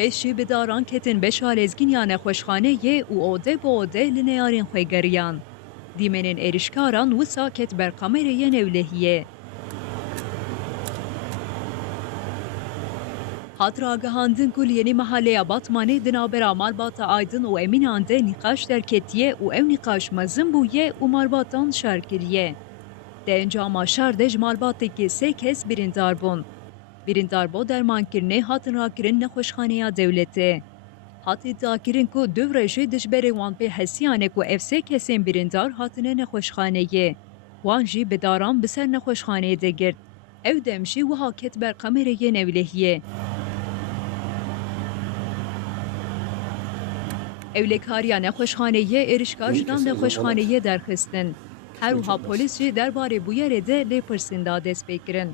Pêşî bi daran ketin beşa lezgîniya nexweşxaneyê û ode bi ode li neyarên xwe geriyan. Dîmenên êrişkaran wisa ket ber kamereyê Newlehiyê. Hat ragihandin ku li yenî mehaleya Batmanê di navbera malbata Aydın û Emînan de nîqaş derketiye û ew nîqaş mezin bûye û malbatan şer kiriye. Di encama şer de ji malbateke sê kes birîndar bûn. Birîndar bo dermankirinê hatin rakirin nexweşxaneya dewletê. Hat îddiakirin ku dewre jî dijberê wan pê hesiyan e ku ev sê kesên birîndar hatine nexweşxaneyê. Wan jî bi daran bi ser nexweşxaneyê de girt. Ew dem jî wiha ket ber kamereyê Newlehiyê. Ewlekariya nexweşxaneyê êrişkar ji nav derxistin. Her wiha polîs jî derbarê bûyerê de lêpirsînda dest pê kirin.